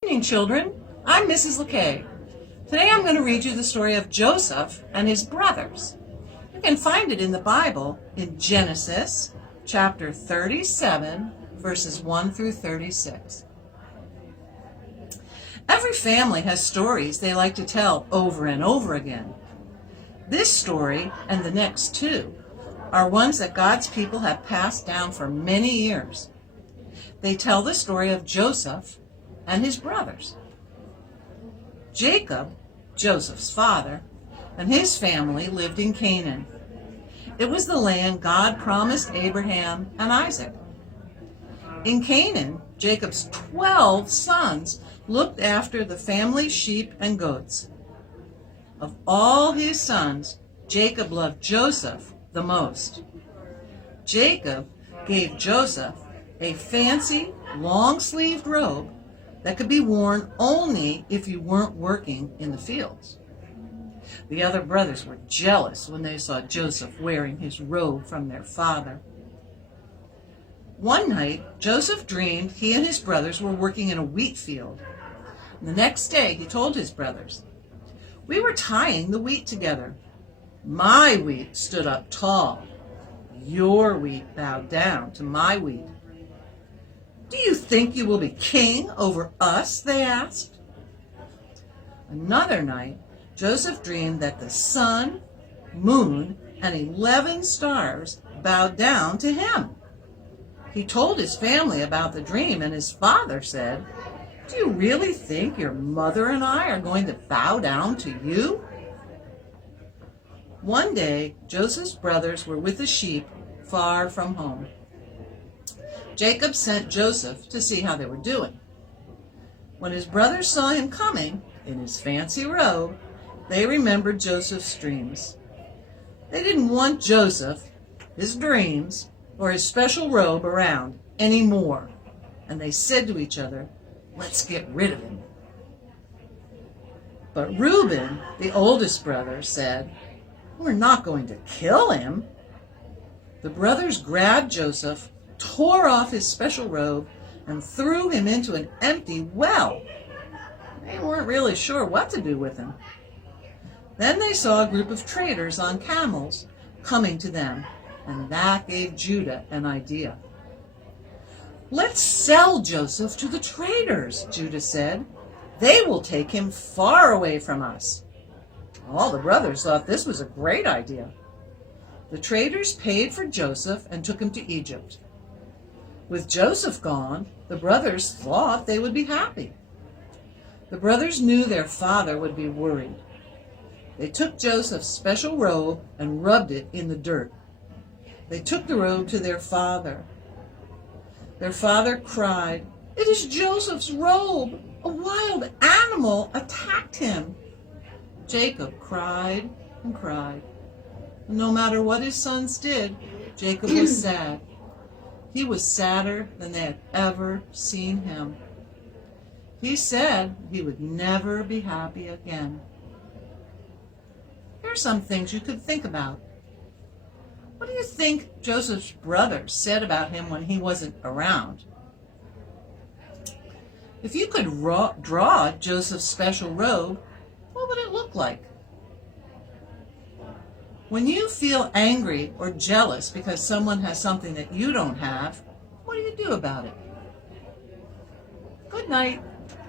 Good evening, children. I'm Mrs. LeKay. Today I'm going to read you the story of Joseph and his brothers. You can find it in the Bible in Genesis chapter 37, verses 1 through 36. Every family has stories they like to tell over and over again. This story and the next two are ones that God's people have passed down for many years. They tell the story of Joseph and his brothers. Jacob, Joseph's father, and his family lived in Canaan. It was the land God promised Abraham and Isaac. In Canaan, Jacob's 12 sons looked after the family sheep and goats. Of all his sons, Jacob loved Joseph the most. Jacob gave Joseph a fancy, long-sleeved robe that could be worn only if you weren't working in the fields. The other brothers were jealous when they saw Joseph wearing his robe from their father. One night, Joseph dreamed he and his brothers were working in a wheat field. The next day, he told his brothers, "We were tying the wheat together. My wheat stood up tall. Your wheat bowed down to my wheat." "Do you think you will be king over us?" they asked. Another night, Joseph dreamed that the sun, moon, and 11 stars bowed down to him. He told his family about the dream, and his father said, "Do you really think your mother and I are going to bow down to you?" One day, Joseph's brothers were with the sheep far from home. Jacob sent Joseph to see how they were doing. When his brothers saw him coming in his fancy robe, they remembered Joseph's dreams. They didn't want Joseph, his dreams, or his special robe around anymore, and they said to each other, "Let's get rid of him." But Reuben, the oldest brother, said, "We're not going to kill him." The brothers grabbed Joseph, tore off his special robe, and threw him into an empty well. They weren't really sure what to do with him. Then they saw a group of traders on camels coming to them, and that gave Judah an idea. "Let's sell Joseph to the traders," Judah said. "They will take him far away from us." All the brothers thought this was a great idea. The traders paid for Joseph and took him to Egypt. With Joseph gone, the brothers thought they would be happy. The brothers knew their father would be worried. They took Joseph's special robe and rubbed it in the dirt. They took the robe to their father. Their father cried, "It is Joseph's robe! A wild animal attacked him!" Jacob cried and cried. No matter what his sons did, Jacob was sad. He was sadder than they had ever seen him. He said he would never be happy again. Here are some things you could think about. What do you think Joseph's brothers said about him when he wasn't around? If you could draw Joseph's special robe, what would it look like? When you feel angry or jealous because someone has something that you don't have, what do you do about it? Good night.